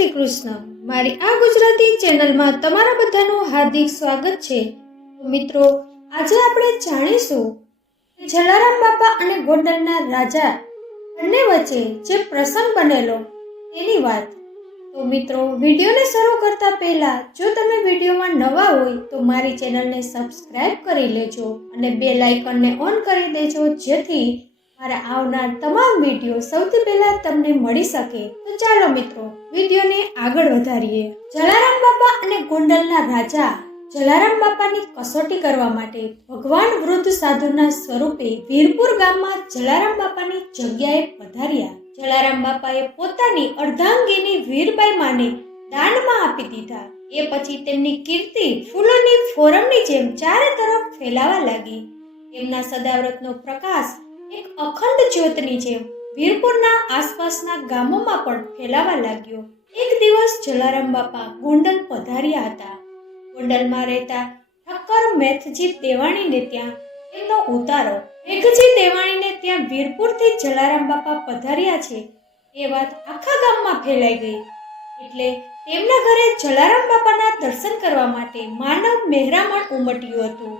શ્રી કૃષ્ણ. મારી આ ગુજરાતી ચેનલમાં તમારા બધાનું હાર્દિક સ્વાગત છે. તો મિત્રો, આજે આપણે જાણીશું કે જલારામ બાપા અને ગોંડલના રાજા બંને વચ્ચે જે પ્રસંગ બનેલો તેની વાત. તો મિત્રો, વિડીયોને શરૂ કરતા પહેલા જો તમે વિડીયોમાં નવા હોય તો મારી ચેનલને સબસ્ક્રાઇબ કરી લેજો અને બેલ આઇકનને ઓન કરી દેજો, જેથી મારા આવનાર તમામ વિડીયો સૌથી પહેલા તમને મળી શકે. તો ચાલો મિત્રો, વિડીયોને આગળ વધારીએ. જલારામ બાપા અને ગોંડલના રાજા જલારામ બાપાની કસોટી કરવા માટે ભગવાન વૃદ્ધ સાધુના સ્વરૂપે વીરપુર ગામમાં જલારામ બાપાની જગ્યાએ પધાર્યા. જલારામ બાપાએ પોતાની અર્ધાંગીની વીરબાઈ માને દાનમાં આપી દીધા. એ પછી તેમની કીર્તિ ફૂલોની ફોરમની જેમ ચારે તરફ ફેલાવા લાગી. તેમના સદાવ્રતનો પ્રકાશ એક અખંડ જ્યોતની જેમ વીરપુરના આસપાસના ગામોમાં પણ ફેલાવા લાગ્યો. એક દિવસ જલારામ બાપા ગોંડલ પધાર્યા હતા. ગોંડલમાં રહેતા ઠક્કર મેથજી દેવાણીને ત્યાં એમનો ઉતારો. મેઘજી દેવાણીને ત્યાં વીરપુરથી જલારામ બાપા પધાર્યા છે એ વાત આખા ગામમાં ફેલાઈ ગઈ. એટલે તેમના ઘરે જલારામ બાપાના દર્શન કરવા માટે માનવ મહેરામણ ઉમટ્યું હતું.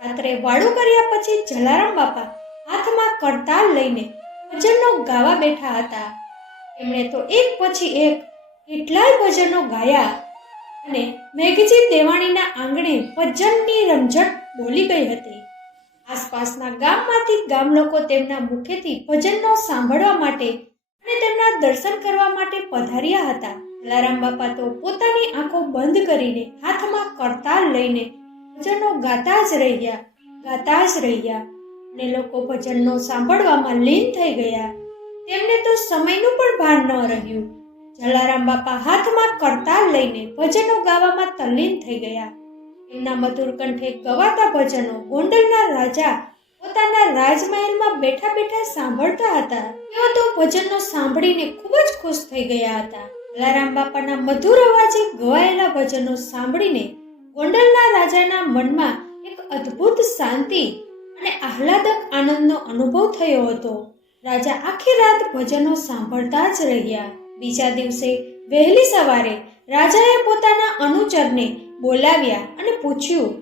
રાત્રે વાળું કર્યા પછી જલારામ બાપા હાથમાં કરતાલ લઈને ભજનો ગાવા બેઠા હતા. તેમણે તો એક પછી એક કેટલાય ભજનો ગાયા અને મેઘજી દેવાણીના આંગણે ભજનની રમઝટ બોલી ગઈ હતી. આસપાસના ગામમાંથી ગામ લોકો તેમના મુખેથી ભજનનો સાંભળવા માટે અને તેમના દર્શન કરવા માટે પધાર્યા હતા. જલારામ બાપા તો પોતાની આંખો બંધ કરીને હાથમાં કરતાલ લઈને ભજનો ગાતા જ રહ્યા અને લોકો ભજનનો સાંભળવામાં લીન થઈ ગયા. તેમને તો સમયનું પણ ભાન ન રહ્યું. જલારામ બાપા હાથમાં કરતાલ લઈને ભજનો ગાવામાં તલ્લીન થઈ ગયા. એમના મધુર કંઠે ગવાતા ભજનો ગોંડલના રાજા પોતાના રાજમહેલમાં બેઠા બેઠા સાંભળતા હતા. તેઓ તો ભજનનો સાંભળીને ખૂબ જ ખુશ થઈ ગયા હતા. જલારામ બાપાના મધુર અવાજે ગવાયેલા ભજનો સાંભળીને ગોંડલના રાજાના મનમાં એક અદ્ભુત શાંતિ અને આહલાદક આનંદનો અનુભવ થયો હતો. રાજા આખી રાત ભજનો સાંભળતા જ રહ્યા. બીજા દિવસે વહેલી સવારે રાજાએ પોતાના અનુચરને બોલાવ્યા અને પૂછ્યું,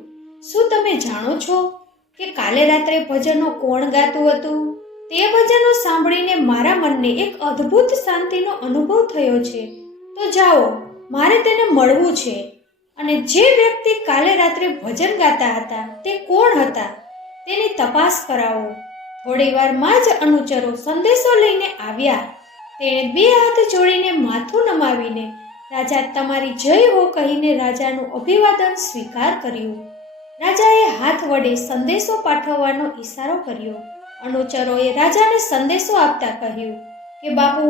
શું તમે જાણો છો કે કાલે રાત્રે ભજનો કોણ ગાતું હતું? તે ભજનો સાંભળીને મારા મનને એક અદ્ભુત શાંતિનો અનુભવ થયો છે. તો જાઓ, મારે તેને મળવું છે. અને જે વ્યક્તિ કાલે રાત્રે ભજન ગાતા હતા તે કોણ હતા તેની તપાસ કરાવો. થોડી વારમાં જ અનુચરો સંદેશો લઈને આવ્યા. તેણે બે હાથ જોડીને માથું નમાવીને રાજા તમારી જય હો કહીને રાજાનું અભિવાદન સ્વીકાર કર્યું. રાજાએ હાથ વડે સંદેશો પાઠવવાનો ઈશારો કર્યો. અનુચરોએ રાજાને સંદેશો આપતા કહ્યું કે બાપુ,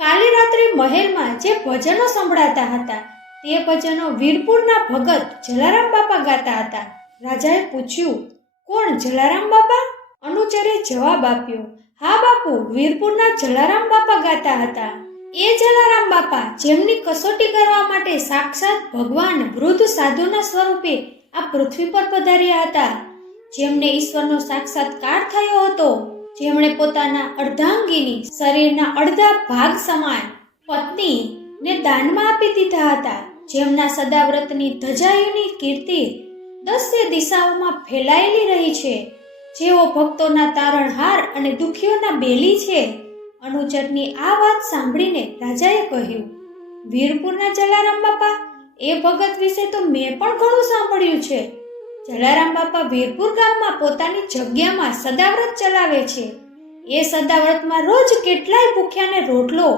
કાલે રાત્રે મહેલમાં જે ભજનો સંભળાતા હતા તે ભજનો વીરપુરના ભગત જલારામ બાપા ગાતા હતા. રાજાએ પૂછ્યું, કોણ, જલારામ બાપા? અનુચરે જવાબ આપ્યો, હા બાપુ, વીરપુરના જલારામ બાપા ગાતા હતા. એ જલારામ બાપા જેમની કસોટી કરવા માટે સાક્ષાત ભગવાન વૃદ્ધ સાધુના સ્વરૂપે આ પૃથ્વી પર પધાર્યા હતા. જેમને ઈશ્વરનો સાક્ષાત્કાર થયો હતો. જેમણે પોતાના અર્ધાંગીની શરીરના અડધા ભાગ સમાન પત્નીને દાનમાં આપી દીધા હતા. જેમના સદાવ્રતની ધજાયુની કીર્તિ દસે દિશાઓમાં ફેલાયેલી રહી છે. જેઓ ભક્તોના તારણહાર અને દુખીઓના બેલી છે. અનુચરની આ વાત સાંભળીને રાજાએ કહ્યું, વીરપુરના જલારામ બાપા, એ ભગત વિશે તો મેં પણ ઘણું સાંભળ્યું છે. જલારામ બાપા વીરપુર ગામમાં પોતાની જગ્યામાં સદાવ્રત ચલાવે છે. એ સદાવ્રતમાં રોજ કેટલાય ભૂખ્યાને રોટલો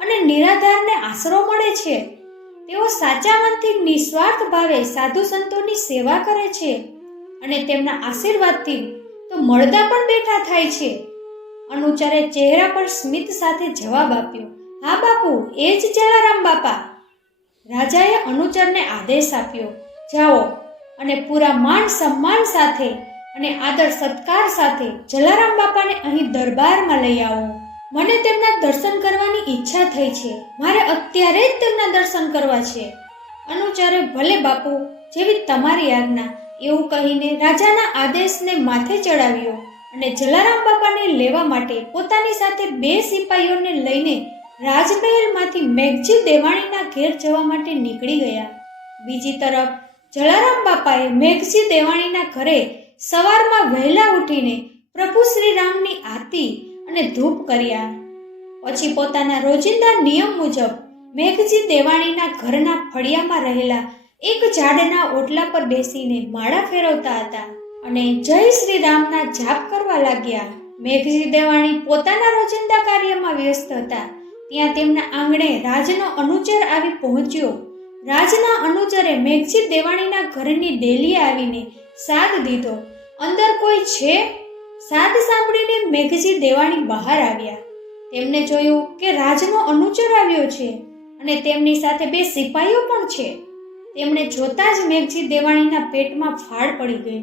અને નિરાધારને આશરો મળે છે. તેઓ સાચા મનથી નિસ્વાર્થ ભાવે સાધુ સંતોની સેવા કરે છે અને તેમના આશીર્વાદથી તો મળદા પણ બેઠા થાય છે. અનુચરે ચહેરા પર સ્મિત સાથે જવાબ આપ્યો, હા બાપુ, એ જ જલારામ બાપા. રાજાએ અનુચરને આદેશ આપ્યો, જાઓ અને પૂરા માન સન્માન સાથે અને આદર સત્કાર સાથે જલારામ બાપાને અહીં દરબારમાં લઈ આવો. મને તેમના દર્શન કરવાની ઈચ્છા થઈ છે. મારે અત્યારે જ તેમના દર્શન કરવા છે. અનુચરે ભલે બાપુ, જેવી તમારી આજ્ઞા, એવું કહીને રાજાના આદેશને માથે ચડાવ્યો અને જલારામ બાપાને લેવા માટે પોતાની સાથે બે સિપાહીઓને લઈને રાજમહેલમાંથી મેઘજી દેવાણીના ઘેર જવા માટે નીકળી ગયા. બીજી તરફ જલારામ બાપાએ મેઘજી દેવાણીના ઘરે સવારમાં વહેલા ઉઠીને પ્રભુ શ્રીરામની આરતી અને ધૂપ કર્યા. પછી પોતાના રોજિંદા નિયમ મુજબ મેઘજી દેવાણીના ઘરના ફળિયામાં રહેલા એક ઝાડના ઓટલા પર બેસીને માળા ફેરવતા હતા અને જય શ્રી રામના જાપ કરવા લાગ્યા. મેઘજી દેવાણી પોતાના રોજિંદા કાર્યમાં વ્યસ્ત હતા. ત્યાં તેમના આંગણે રાજનો અનુચર આવી પહોંચ્યો. રાજના અનુચરે મેઘજી દેવાણીના ઘરની ડેલીએ આવીને સાદ દીધો. અંદર કોઈ છે? સાદ સાંભળીને મેઘજી દેવાણી બહાર આવ્યા. તેમને જોયું કે રાજનો અનુચર આવ્યો છે અને તેમની સાથે 2 સિપાહીઓ પણ છે. તેમણે જોતા જ મેઘજી દેવાણીના પેટમાં ફાડ પડી ગઈ.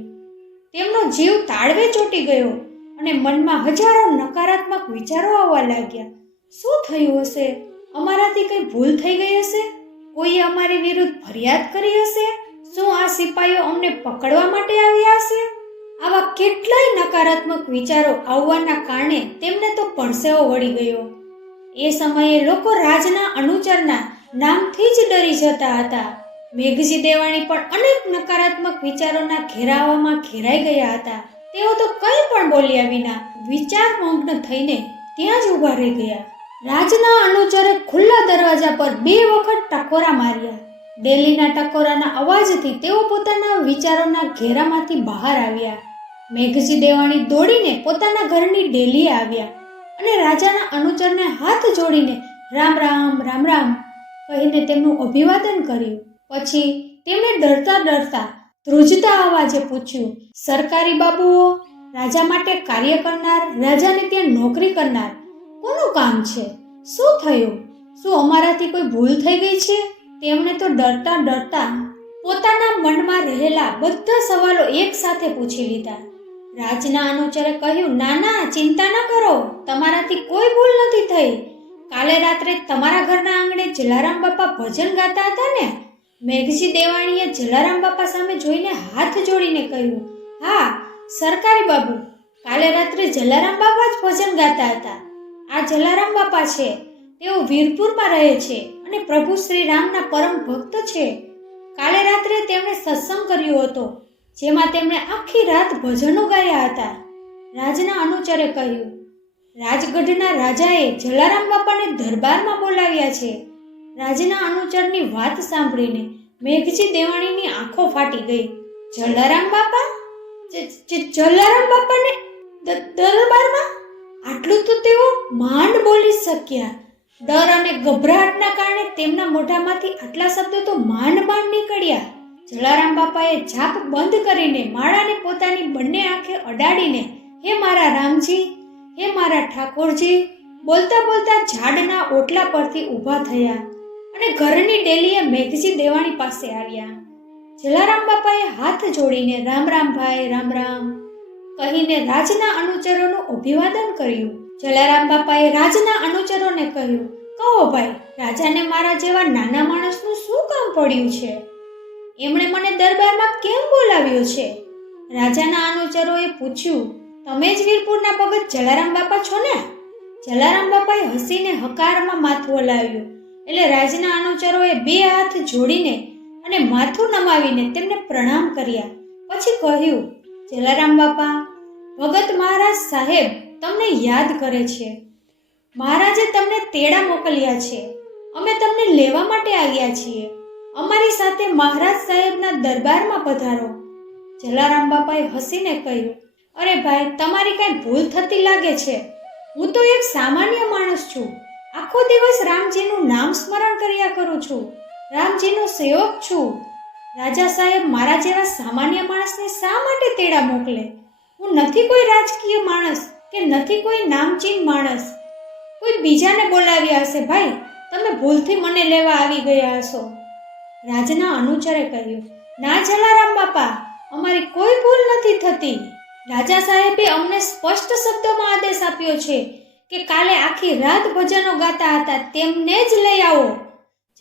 તેમનો જીવ તાળવે ચોંટી ગયો અને મનમાં હજારો નકારાત્મક વિચારો આવવા લાગ્યા. શું થયું હશે? અમારાથી કંઈ ભૂલ થઈ ગઈ હશે? કોઈએ અમારી વિરુદ્ધ ફરિયાદ કરી હશે? શું આ સિપાહીઓ અમને પકડવા માટે આવ્યા હશે? આવા કેટલાય નકારાત્મક વિચારો આવવાના કારણે તેમને તો પરસેવો વળી ગયો. એ સમયે લોકો રાજના અનુચરના નામથી જ ડરી જતા હતા. મેઘજી દેવાણી પણ અનેક નકારાત્મક વિચારોના ઘેરાવામાં ઘેરાઈ ગયા હતા. તેઓ તો કંઈ પણ બોલ્યા વિના વિચારમગ્ન થઈને ત્યાં જ ઊભા રહી ગયા. રાજના અનુચરે ખુલ્લા દરવાજા પર 2 વખત ટકોરા માર્યા. ડેલીના ટકોરાના અવાજથી તેઓ પોતાના વિચારોના ઘેરામાંથી બહાર આવ્યા. મેઘજી દેવાણી દોડીને પોતાના ઘરની ડેલીએ આવ્યા અને રાજાના અનુચરને હાથ જોડીને રામ રામ રામ રામ કહીને તેમનું અભિવાદન કર્યું. પછી તેમણે ડરતા ડરતા ધ્રુજતા અવાજે પૂછ્યું, સરકારી બાબુઓ, રાજા માટે કાર્ય કરનાર, રાજાને ત્યાં નોકરી કરનાર, કોનું કામ છે? શું થયું? શું અમારાથી કોઈ ભૂલ થઈ ગઈ છે? તેમણે તો ડરતા ડરતા પોતાના મનમાં રહેલા બધા સવાલો એક સાથે પૂછી લીધા. રાજના અનુચરે કહ્યું, ના ના, ચિંતા ન કરો, તમારાથી કોઈ ભૂલ નથી થઈ. કાલે રાત્રે તમારા ઘરના આંગણે જલારામ બાપા ભજન ગાતા હતા ને? મેઘજી દેવાણીએ જલારામ બાપા સામે જોઈને હાથ જોડીને કહ્યું, હા સરકારી બાબુ, કાલે રાત્રે જલારામ બાપા જ ભજન ગાતા હતા. આ જલારામ બાપા છે. તેઓ વીરપુરમાં રહે છે અને પ્રભુ શ્રી રામના પરમ ભક્ત છે. કાલે રાત્રે તેમણે સત્સંગ કર્યો હતો, જેમાં તેમણે આખી રાત ભજનો ગાયા હતા. રાજના અનુચરે કહ્યું, રાજગઢના રાજાએ જલારામ બાપાને દરબારમાં બોલાવ્યા છે. રાજના અનુચરની વાત સાંભળીને મેઘજી દેવાણીની આંખો ફાટી ગઈ. જલારામ બાપા? જલારામ બાપાને દરબારમાં? આટલું તો તેઓ માંડ બોલી શક્યા. ડર અને ગભરાટના કારણે તેમના મોઢામાંથી આટલા શબ્દો તો માંડ નીકળ્યા. જલારામ બાપાએ જાપ બંધ કરીને માળાને પોતાની બંને આંખે અડાડીને, હે મારા રામજી, હે મારા ઠાકોરજી બોલતા બોલતા ઝાડના ઓટલા પરથી ઊભા થયા અને ઘરની ડેલીએ મેઘજી દેવાણી પાસે આવ્યા. જલારામ બાપાએ હાથ જોડીને રામ રામ ભાઈ, રામ રામ કહીને રાજના અનુચરોનું અભિવાદન કર્યું. જલારામ બાપાએ રાજના અનુચરોને કહ્યું, કહો ભાઈ, રાજાને મારા જેવા નાના માણસનું શું કામ પડ્યું છે? એમણે મને દરબારમાં કેમ બોલાવ્યો છે? રાજાના અનુચરોએ પૂછ્યું, તમે જ વીરપુરના ભગત જલારામ બાપા છો ને? જલારામ બાપાએ હસીને હકારમાં માથું હલાવ્યું. એટલે રાજના અનુચરોએ 2 હાથ જોડીને અને માથું નમાવીને તેમને પ્રણામ કર્યા. પછી કહ્યું, જલારામ બાપા, ભગત મહારાજ સાહેબ તમને યાદ કરે છે. મહારાજે તમને તેડા મોકલ્યા છે. અમે તમને લેવા માટે આવ્યા છીએ. અમારી સાથે મહારાજ સાહેબના દરબારમાં પધારો. જલારામ બાપાએ હસીને કહ્યું, અરે ભાઈ, તમારી કાંઈ ભૂલ થતી લાગે છે. હું તો એક સામાન્ય માણસ છું. આખો દિવસ રામજીનું નામ સ્મરણ કર્યા કરું છું. રામજીનો સેવક છું. રાજા સાહેબ મારા જેવા સામાન્ય માણસને શા માટે તેડા મોકલે? હું નથી કોઈ રાજકીય માણસ કે નથી કોઈ નામચીન માણસ. કોઈ બીજાને બોલાવ્યા હશે. ભાઈ, તમે ભૂલથી મને લેવા આવી ગયા હશો. રાજના અનુચરે કહ્યું, ના જલારામ બાપા, અમારી કોઈ ભૂલ નથી થતી. રાજા સાહેબે અમને સ્પષ્ટ શબ્દોમાં આદેશ આપ્યો છે કે કાલે આખી રાત ભજનો ગાતા હતા તેમને જ લઈ આવો.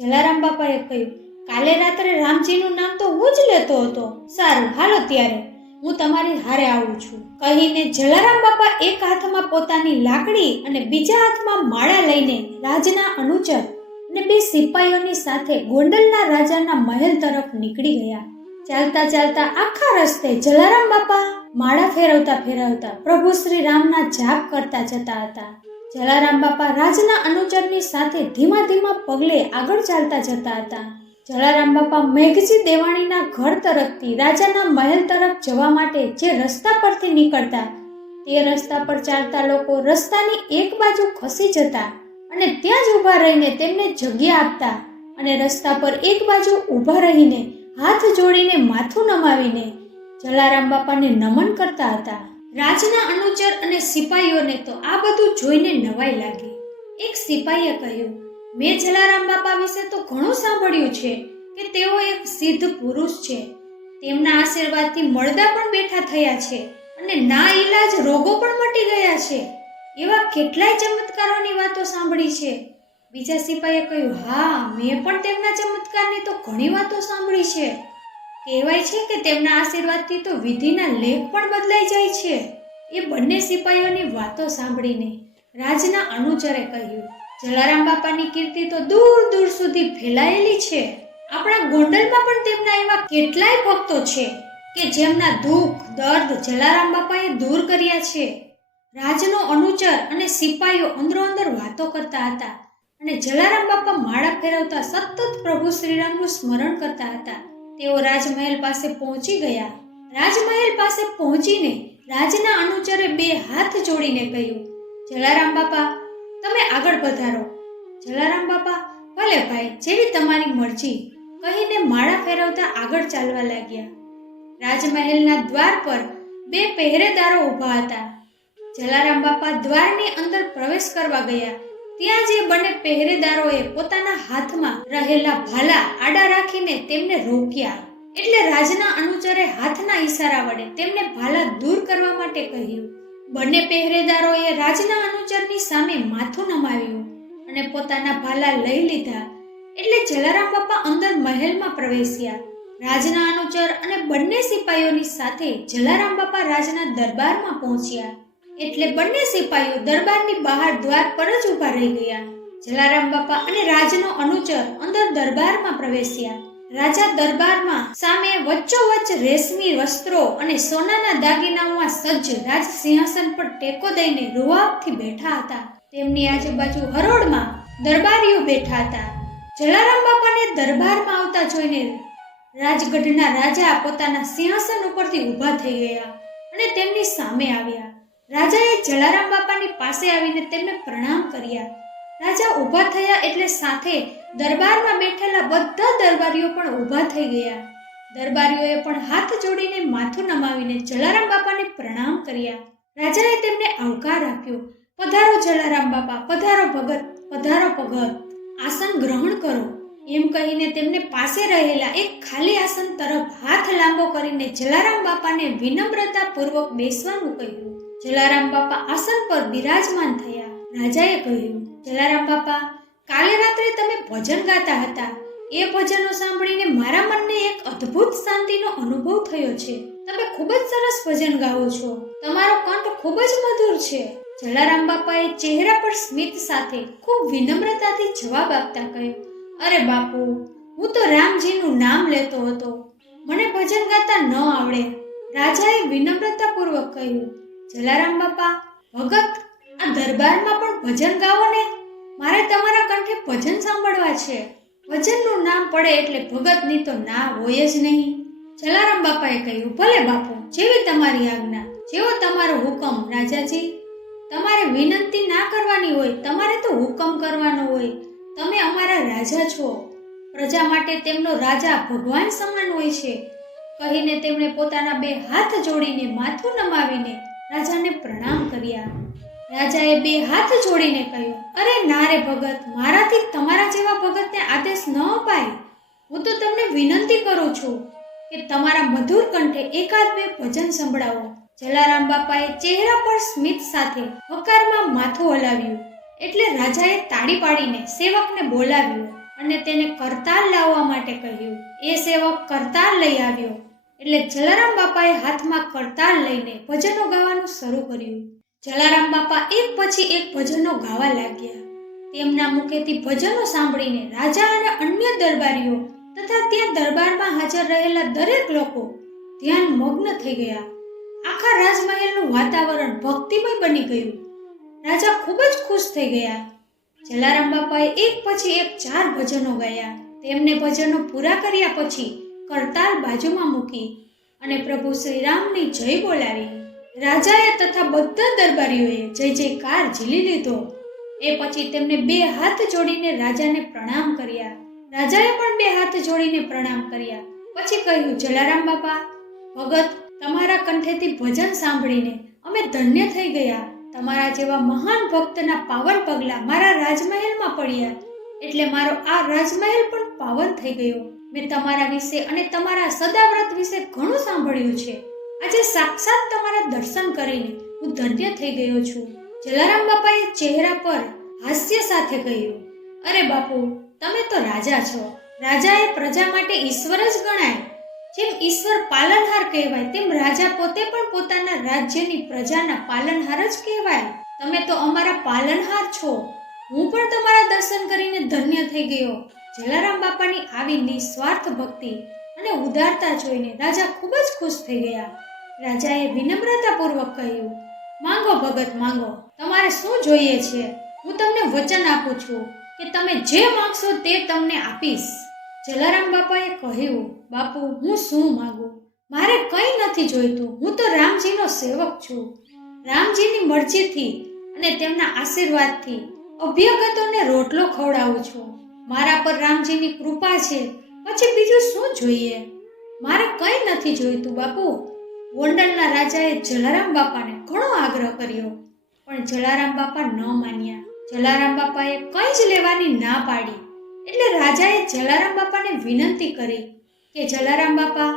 જલારામ બાપાએ કહ્યું, કાલે રાત્રે રામજીનું નામ તો હું જ લેતો હતો. સારું, હાલો ત્યારે. હું તમારી હારે આવું છું, કહીને જલારામ બાપા એક હાથમાં પોતાની લાકડી અને બીજા હાથમાં માળા લઈને રાજના અનુચર અને 2 સિપાહીઓની સાથે ગોંડલના રાજાના મહેલ તરફ નીકળી ગયા. ચાલતા ચાલતા આખા રસ્તે જલારામ બાપા માળા ફેરવતા ફેરવતા પ્રભુ શ્રી રામના જાપ કરતા જતા હતા. જલારામ બાપા રાજના અનુચરની સાથે ધીમા ધીમા પગલે આગળ ચાલતા જતા હતા. જલારામ બાપા મેઘજી દેવાણીના ઘર તરફથી રાજાના મહેલ તરફ જવા માટે જે રસ્તા પરથી નીકળતા તે રસ્તા પર ચાલતા લોકો રસ્તાની એક બાજુ ખસી જતા અને ત્યાં જ ઊભા રહીને તેમને જગ્યા આપતા અને રસ્તા પર એક બાજુ ઊભા રહીને હાથ જોડીને માથું નમાવીને જલારામ બાપાને નમન કરતા હતા. રાજના અનુચર અને સિપાહીઓને તો આ બધું જોઈને નવાઈ લાગી. એક સિપાહીએ કહ્યું, મેં જલારામ બાપા વિશે તો ઘણું સાંભળ્યું છે કે તેઓ એક સિદ્ધ પુરુષ છે. તેમના આશીર્વાદથી મળદા પણ બેઠા થયા છે અને ના ઈલાજ રોગો પણ મટી ગયા છે. એવા કેટલાય ચમત્કારોની વાતો સાંભળી છે. બીજા સિપાહીએ કહ્યું, હા, મેં પણ તેમના ચમત્કારની તો ઘણી વાતો સાંભળી છે. કહેવાય છે કે તેમના આશીર્વાદથી તો વિધિના લેખ પણ બદલાઈ જાય છે. એ બંને સિપાહીઓની વાતો સાંભળીને રાજના અનુચરે કહ્યું, જલારામ બાપાની કીર્તિ તો દૂર દૂર સુધી ફેલાયેલી છે. આપણા ગોંડલમાં પણ તેમના એવા કેટલાય ભક્તો છે કે જેમના દુઃખ દર્દ જલારામ બાપાએ દૂર કર્યા છે. રાજનો અનુચર અને સિપાહીઓ અંદરો અંદર વાતો કરતા હતા અને જલારામ બાપા માળા ફેરવતા સતત પ્રભુ શ્રીરામનું સ્મરણ કરતા હતા. તેઓ રાજમહેલ પાસે પહોંચી ગયા. રાજમહેલ પાસે પહોંચીને રાજના અનુચરે 2 હાથ જોડીને કહ્યું, જલારામ બાપા, તમે આગળ પધારો. જલારામ બાપા, ભલે ભાઈ, જેવી તમારી મરજી, કહીને માળા ફેરવતા આગળ ચાલવા લાગ્યા. રાજમહેલના દ્વાર પર 2 પહેરેદારો ઊભા હતા. જલારામ બાપા દ્વારની અંદર પ્રવેશ કરવા ગયા ત્યાં જે બંને પહેરેદારોએ પોતાના હાથમાં રહેલા ભાલા આડા રાખીને તેમને રોક્યા. એટલે રાજના અનુચરે હાથના ઈશારા વડે તેમને ભાલા દૂર કરવા માટે કહ્યું. બંને પહેરેદારોએ રાજના અનુચરની સામે માથું નમાવ્યું અને પોતાના ભાલા લઈ લીધા. એટલે જલારામ બાપા અંદર મહેલમાં પ્રવેશ્યા. રાજના અનુચર અને બંને સિપાહીઓની સાથે જલારામ બાપા રાજના દરબારમાં પહોંચ્યા. એટલે બંને સિપાહીઓ દરબારની બહાર દ્વાર પર જ ઊભા રહી ગયા. જલારામ બાપા અને રાજનો અનુચર અંદર દરબારમાં પ્રવેશ્યા. રાજા દરબારમાં સામે વચ્ચોવચ્ચ રેશમી વસ્ત્રો અને સોનાના દાગીનાઓમાં સજ્જ રાજ સિંહાસન પર ટેકો દઈને રૂઆબથી બેઠા હતા. તેમની આજુબાજુ હરોળમાં દરબારીઓ બેઠા હતા. જલારામ બાપાને દરબારમાં આવતા જોઈને રાજગઢના રાજા પોતાના સિંહાસન ઉપરથી ઊભા થઈ ગયા અને તેમની સામે આવ્યા. રાજાએ જલારામ બાપાની પાસે આવીને તેમને પ્રણામ કર્યા. રાજા ઊભા થયા એટલે સાથે દરબારમાં બેઠેલા બધા દરબારીઓ પણ ઊભા થઈ ગયા. દરબારીઓએ પણ હાથ જોડીને માથું નમાવીને જલારામ બાપાને પ્રણામ કર્યા. રાજાએ તેમને આવકાર આપ્યો. પધારો જલારામ બાપા, પધારો ભગત, પધારો ભગત, આસન ગ્રહણ કરો, એમ કહીને તેમને પાસે રહેલા એક ખાલી આસન તરફ હાથ લાંબો કરીને જલારામ બાપાને વિનમ્રતાપૂર્વક બેસવાનું કહ્યું. જલારામ બાપા આસન પર બિરાજમાન થયા. રાજાએ કહ્યું, જલારામ બાપા, કાલે રાત્રે તમે ભજન ગાતા હતા. એ ભજનો સાંભળીને મારા મનને એક અદ્ભુત શાંતિનો અનુભવ થયો છે. તમે ખૂબ જ સરસ ભજન ગાઓ છો. તમારો કંઠ ખૂબ જ મધુર છે. જલારામ બાપાએ ચહેરા પર સ્મિત સાથે ખૂબ વિનમ્રતાથી જવાબ આપતા કહ્યું, અરે બાપુ, હું તો રામજીનું નામ લેતો હતો. મને ભજન ગાતા ન આવડે. રાજાએ વિનમ્રતાપૂર્વક કહ્યું, જલારામ બાપા, ભગત, આ દરબારમાં પણ ભજન ગાવો ને. મારે તમારા કંઠે ભજન સાંભળવા છે. ભજનનું નામ પડે એટલે ભગતની તો ના હોય જ નહીં. જલારામ બાપાએ કહ્યું, ભલે બાપુ, જેવી તમારી આજ્ઞા, જેવો તમારો હુકમ. રાજાજી, તમારે વિનંતી ના કરવાની હોય, તમારે તો હુકમ કરવાનો હોય. તમે અમારા રાજા છો. પ્રજા માટે તેમનો રાજા ભગવાન સમાન હોય છે. કહીને તેમણે પોતાના 2 હાથ જોડીને માથું નમાવીને રાજાને પ્રણામ કર્યા. રાજાએ 2 હાથ જોડીને કહ્યું, અરે ના રે ભગત, મારાથી તમારા જેવા ભગતને આદેશ ન અપાય. હું તો તમને વિનંતી કરું છું કે તમારા મધુર કંઠે એકાદ 2 ભજન સંભળાવો. જલારામ બાપાએ ચહેરા પર સ્મિત સાથે હકારમાં માથું હલાવ્યું. એટલે રાજાએ તાળી પાડીને સેવકને બોલાવ્યો અને તેને કરતાલ લાવવા માટે કહ્યું. એ સેવક કરતાલ લઈ આવ્યો. એટલે જલારામ બાપાએ હાથમાં કરતાલ લઈને ભજનો ગાવાનું શરૂ કર્યું. જલારામ બાપા એક પછી એક ભજનો ગાવા લાગ્યા. તેમના મુખેથી ભજનો સાંભળીને રાજા અને અન્ય દરબારીઓ તથા ત્યાં દરબારમાં હાજર રહેલા દરેક લોકો ધ્યાન મગ્ન થઈ ગયા. આખા રાજમહેલનું વાતાવરણ ભક્તિમય બની ગયું. રાજા ખૂબ જ ખુશ થઈ ગયા. જલારામ બાપાએ એક પછી એક 4 ભજનો ગાયા. તેમને ભજનો પૂરા કર્યા પછી કરતાલ બાજુમાં મૂકી અને પ્રભુ શ્રી રામની જય બોલાવી. રાજાએ તથા બધા દરબારીઓએ જય જયકાર ઝીલી લીધો. એ પછી તેમને 2 હાથ જોડીને રાજાને પ્રણામ કર્યા. રાજાએ પણ 2 હાથ જોડીને પ્રણામ કર્યા. પછી કહ્યું, જલારામ બાપા ભગત, તમારા કંઠેથી ભજન સાંભળીને અમે ધન્ય થઈ ગયા. તમારા જેવા મહાન ભક્તના પાવન પગલા મારા રાજમહેલમાં પડ્યા એટલે મારો આ રાજમહેલ પણ પાવન થઈ ગયો. મેં તમારા વિશે અને તમારા સદાવ્રત વિશે ઘણું સાંભળ્યું છે. આજે સાક્ષાત તમારા દર્શન કરીને હું ધન્ય થઈ ગયો છું. જલારામ બાપાએ ચહેરા પર હાસ્ય સાથે કહ્યું, અરે બાપુ, તમે તો રાજા છો. રાજા એ પ્રજા માટે ઈશ્વર જ ગણાય. જેમ ઈશ્વર પાલનહાર કહેવાય તેમ રાજા પોતે પણ પોતાના રાજ્યની પ્રજાના પાલનહાર જ કહેવાય. તમે તો અમારા પાલનહાર છો. હું પણ તમારા દર્શન કરીને ધન્ય થઈ ગયો. જલારામ બાપાની આવી નિસ્વાર્થ ભક્તિ અને ઉદારતા જોઈને રાજા ખૂબ જ ખુશ થઈ ગયા. રાજાએ વિનમ્રતાપૂર્વક કહ્યું, માંગો ભગત માંગો, તમારે શું જોઈએ છે? હું તમને વચન આપું છું કે તમે જે માંગશો તે તમને આપીશ. જલારામ બાપાએ કહ્યું, બાપુ, હું શું માંગુ? મારે કંઈ નથી જોઈતું. હું તો રામજીનો સેવક છું. રામજીની મરજીથી અને તેમના આશીર્વાદથી અભ્યાગતોને રોટલો ખવડાવું છું. મારા પર રામજીની કૃપા છે, પછી બીજું શું જોઈએ? મારે કંઈ નથી જોઈતું બાપુ. ગોંડલના રાજાએ જલારામ બાપાને ઘણો આગ્રહ કર્યો, પણ જલારામ બાપા ન માન્યા. જલારામ બાપાએ કંઈ જ લેવાની ના પાડી. એટલે રાજાએ જલારામ બાપાને વિનંતી કરી કે જલારામ બાપા,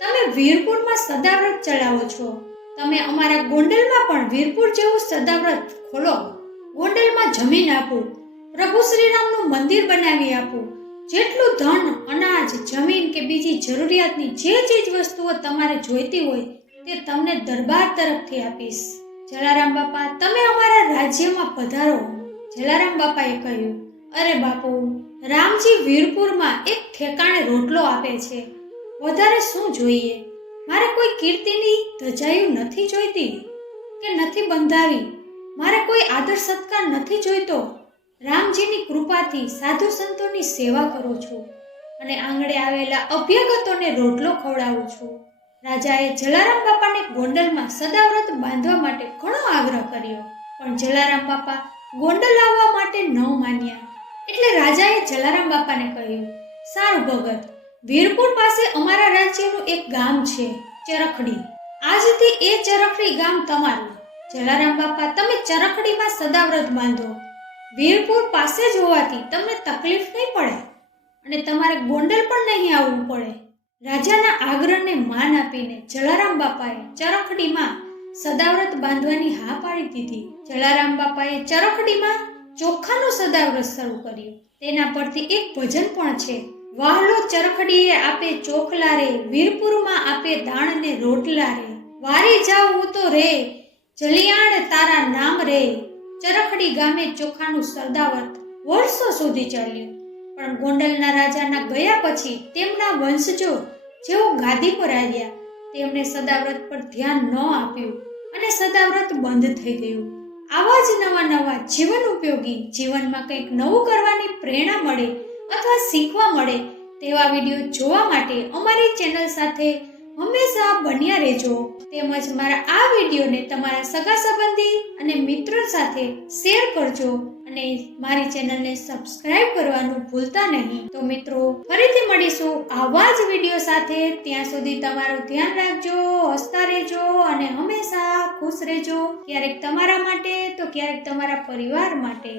તમે વીરપુરમાં સદાવ્રત ચલાવો છો. તમે અમારા ગોંડલમાં પણ વીરપુર જેવું સદાવ્રત ખોલો. ગોંડલમાં જમીન આપું, પ્રભુ શ્રીરામનું મંદિર બનાવી આપું. જેટલું ધન, અનાજ, જમીન કે બીજી જરૂરિયાતની જે ચીજ વસ્તુઓ તમારે જોઈતી હોય તે તમને દરબાર તરફથી આપીશ. જલારામ બાપા, તમે અમારા રાજ્યમાં પધારો. જલારામ બાપાએ કહ્યું, અરે બાપુ, રામજી વીરપુરમાં એક ઠેકાણે રોટલો આપે છે. વધારે શું જોઈએ? મારે કોઈ કીર્તિની ધજાયું નથી જોઈતી કે નથી બંધાવી. મારે કોઈ આદર સત્કાર નથી જોઈતો. રામજીની કૃપાથી સાધુ સંતોની સેવા કરું છું અને આંગણે આવેલા અભ્યાગતોને રોટલો ખવડાવું છું. રાજાએ જલારામ બાપાને ગોંડલમાં સદાવ્રત બાંધવા માટે ઘણો આગ્રહ કર્યો, પણ જલારામ બાપા ગોંડલ આવવા માટે ન માન્યા. એટલે રાજાએ જલારામ બાપાને કહ્યું, સારું ભગત, વીરપુર પાસે અમારા રાજ્યનું એક ગામ છે, ચરખડી. આજથી એ ચરખડી ગામ તમારું. જલારામ બાપા, તમે ચરખડીમાં સદાવ્રત બાંધો. વીરપુર પાસે જ હોવાથી તમને તકલીફ નહીં પડે અને તમારે ગોંડલ પણ નહીં આવવું પડે. રાજાના આગ્રહને માન આપીને જલારામ બાપાએ ચરખડીમાં સદાવ્રત બાંધવાની હા પાડી દીધી. જલારામ બાપાએ ચરખડીમાં ચોખાનું સદાવ્રત શરૂ કર્યું. તેના પરથી એક ભજન પણ છે, વાહલો ચરખડીએ આપે ચોખલા રે, વીરપુરમાં આપે દાણ ને રોટલા રે. વારી જાઉં હું તો રે, જલિયાણ તારા નામ રે. ચરખડી ગામે ચોખાનું સદાવ્રત વર્ષો સુધી ચાલ્યું. પણ ગોંડલના રાજાના ગયા પછી તેમના વંશજો જેઓ ગાદી પર આવ્યા તેમણે સદાવ્રત પર ધ્યાન ન આપ્યું અને સદાવ્રત બંધ થઈ ગયું. આવા જ નવા જીવન ઉપયોગી, જીવનમાં કંઈક નવું કરવાની પ્રેરણા મળે અથવા શીખવા મળે તેવા વિડીયો જોવા માટે અમારી ચેનલ સાથે હંમેશા બન્યા રહેજો. તેમજ મારા આ વિડીયોને તમારા સગા સંબંધી અને મિત્રો સાથે શેર કરજો અને મારી ચેનલને સબસ્ક્રાઇબ કરવાનું ભૂલતા નહીં. તો મિત્રો, ફરીથી મળીશું આવા જ વિડીયો સાથે. ત્યાં સુધી તમારું ધ્યાન રાખજો, હસતા રહેજો અને હંમેશા ખુશ રહેજો. ક્યારેક તમારા માટે તો ક્યારેક તમારા પરિવાર માટે.